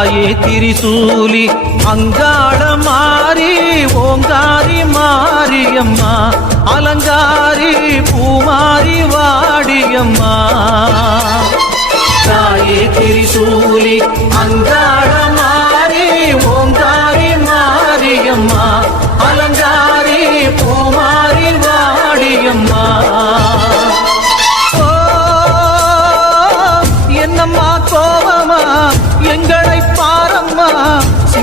தாயே திரிசூலி அங்காள மாறி ஓங்காரி மாரியம்மா அலங்காரி பூமாரி வாடியம்மா.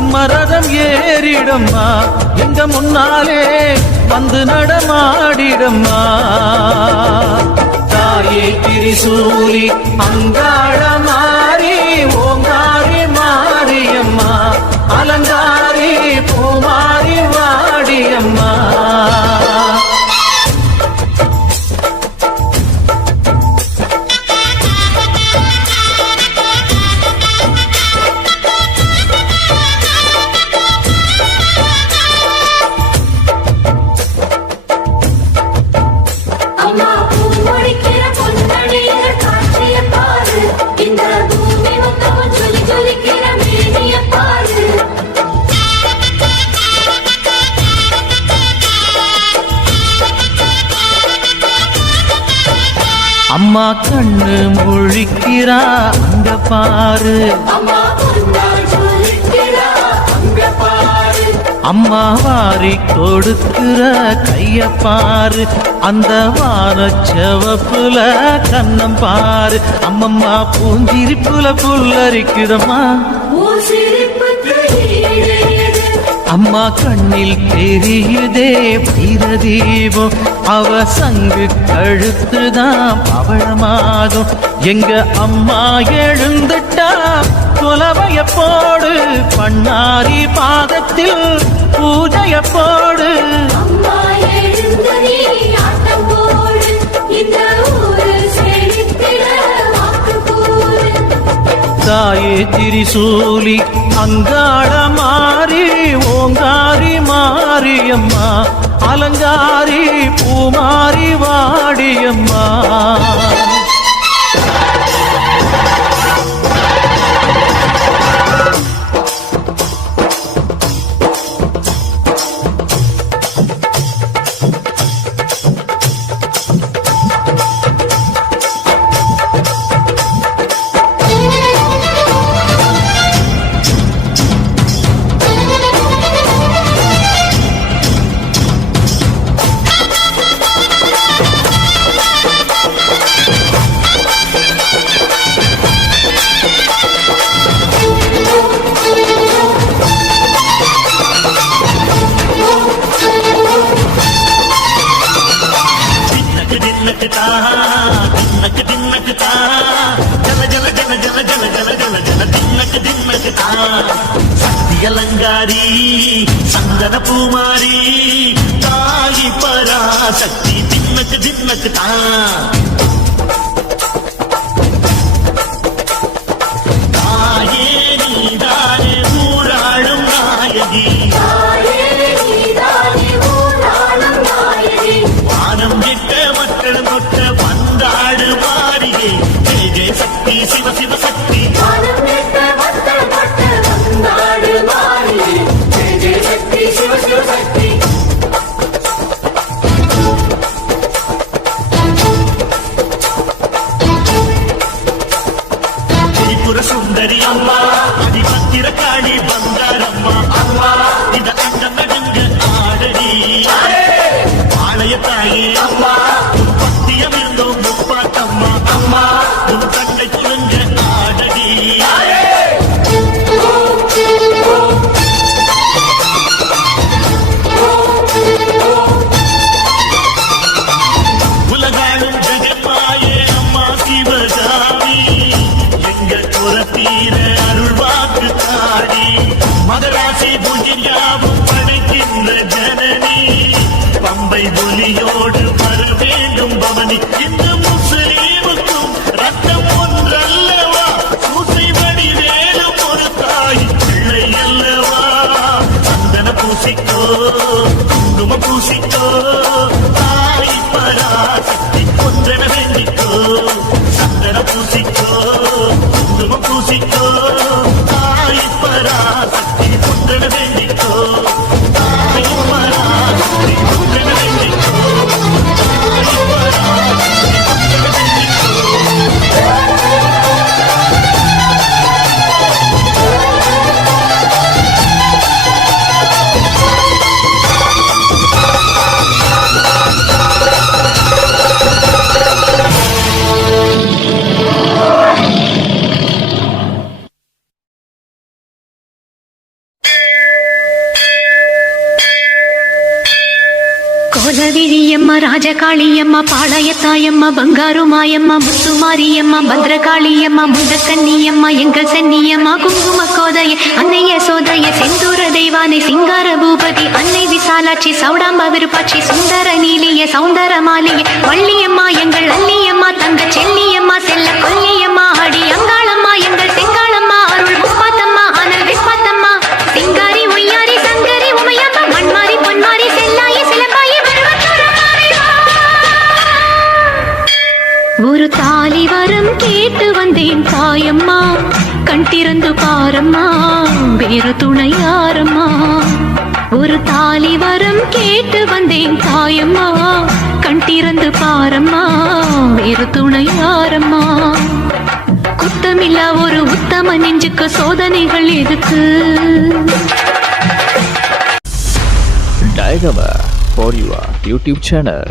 நம்ம ரதம் ஏறிடம்மா. எங்க முன்னாலே வந்து நடமாடிடம்மா. தாயே திரிசூலி அங்காள மாறி ஓங்காரி மாரியம்மா. அலங்காரி போமா அம்மா கண்ணு முழிக்கிறா அங்க பாரு. அம்மா வாரி கொடுக்கிற கைய பாரு அந்த வார செவப்புல கண்ணம் பாரு. அம்மம்மா பூஞ்சிரிப்புல புல்லரிக்குதம்மா. அம்மா கண்ணில் தெரியுதே பிரதீபம் அவ சங்கு கழுத்துதான் பவளமாகும் எங்க அம்மா எழுந்துட்டா குலவைய போடு பண்ணாரி பாதத்தில் பூஜைய போடு தாயே திரிசூலி அங்காட மாறி ஓங்காரி மாரியம்மா அலங்காரி பூமாரி வாடியம்மா தியலங்காரி சந்தன பூமாரி தாயி பராசக்தி தின்னக்கு தின்னக்கு தான் தாயே நீ தாயே ஊராளும் நாயகி. Yeah. భుజగిరియమ్మ రాజకాళీయమ్మ పాళయతాయమ్మ బంగారు మాయమ్మ ముత్తుమారియమ్మ భద్రకాళీయమ్మ ముండకన్నియమ్మ ఎంగల్ సన్నియమ్మ కుంకుమ కోదయ అన్నయ్య సోదయ செந்தூர தெய்வானை சிங்கார பூபதி அன்னை விசாலாட்சி சௌடாம்பா விருப்பாட்சி சுந்தர நீலிய சௌந்தர மாலிய வள்ளியம்மா எங்கள் அல்லியம்மா தங்க செல்லியம்மா செல்ல கொல்லியம்மா திறந்து பாரம்மா வேறு துணை யாரம்மா? ஒரு தாலி வரம் கேட்டு வந்தேன் தாயம்மா கண் திறந்து பாரம்மா வேறு துணை யாரம்மா? குத்தமில்ல ஒரு உத்தம நெஞ்சுக்கு சோதனைகள் எதுக்கு? Diagama for your YouTube channel